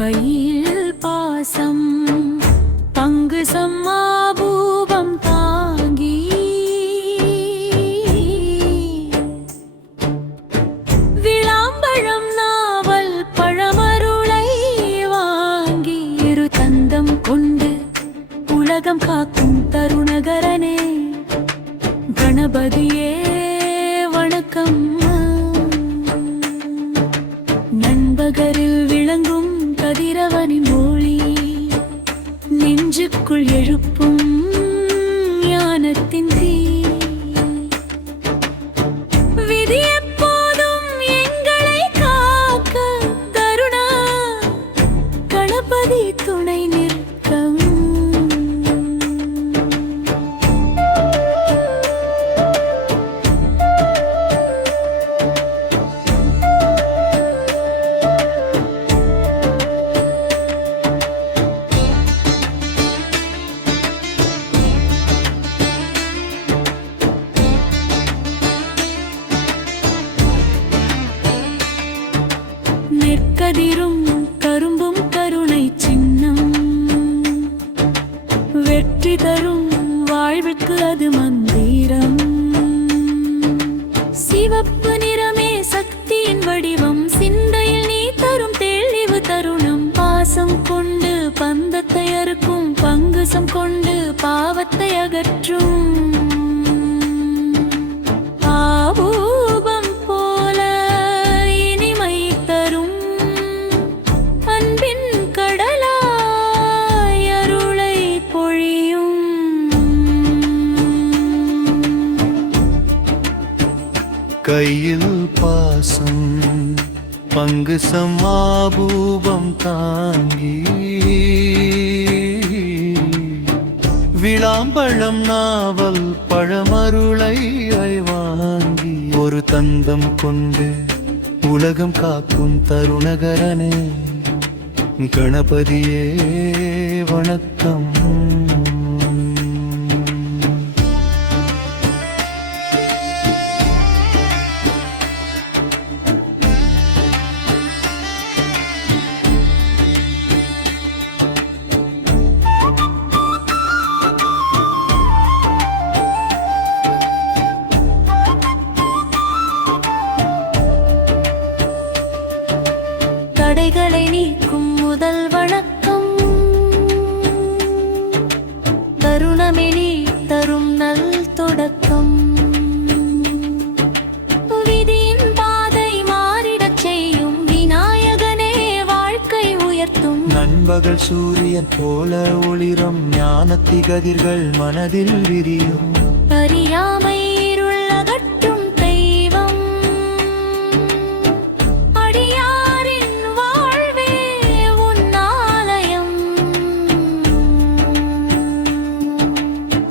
கையில் பாசம் பங்கு சம்மாபூபம் தாங்கி விளாம்பழம் நாவல் பழமருளை வாங்கி இரு தந்தம் கொண்டு உலகம் காக்கும் தருணகரனே கணபதியே வணக்கம். நண்பகரில் விளங்கும் கதிரவனின் ஒளி நெஞ்சுக்குள் எழுப்பும் ஞானத்தின் தீ. விதி எப்போதும் எங்களை காக்க தருணா கணபதி துணை நிற்கும். நெற்கதிரும் கரும்பும் கருணை சின்னம் வெற்றி தரும் வாழ்வுக்கு அது மந்திரம். சிவப்பு நிறமே சக்தியின் வடிவம் சிந்தையில் நீ தரும் தெளிவு தருணம். பாசம் கொண்டு பந்தத்தை அறுக்கும் பங்குசம் கொண்டு பாவத்தை அகற்றும். கையில் பாசம் பங்கு சம்மாபூபம் தாங்கி விளாம்பழம் நாவல் பழமருளை வாங்கி ஒரு தந்தம் கொண்டு உலகம் காக்கும் தருணகரனே கணபதியே வணக்கம். தடைகளை நீக்கும் முதல் வணக்கம் தருணமே நீ தரும் நல் தொடக்கம். விதியின் பாதை மாறிடச் செய்யும் விநாயகனே வாழ்க்கை உயர்த்தும். நண்பகல் சூரியன் போல ஒளிரும் ஞானத்தி கதிர்கள் மனதில் விரியும். அறியாமை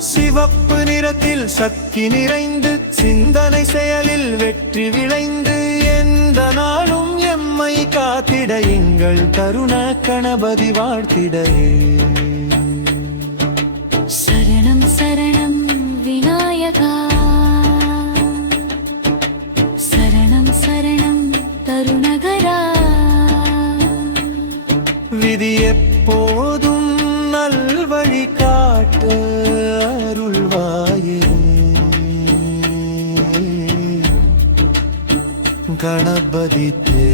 சிவப்பு நிறத்தில் சக்தி நிறைந்து சிந்தனை செயலில் வெற்றி விளைந்து எந்த நாளும் எம்மை காத்திட எங்கள் தருண கணபதி வாழ்த்திடையே. சரணம் சரணம் விநாயகா சரணம் சரணம் தருணகரா. விதி எப்போதும் நல்வழி காட்ட அருள்வாயே கணபதி தே.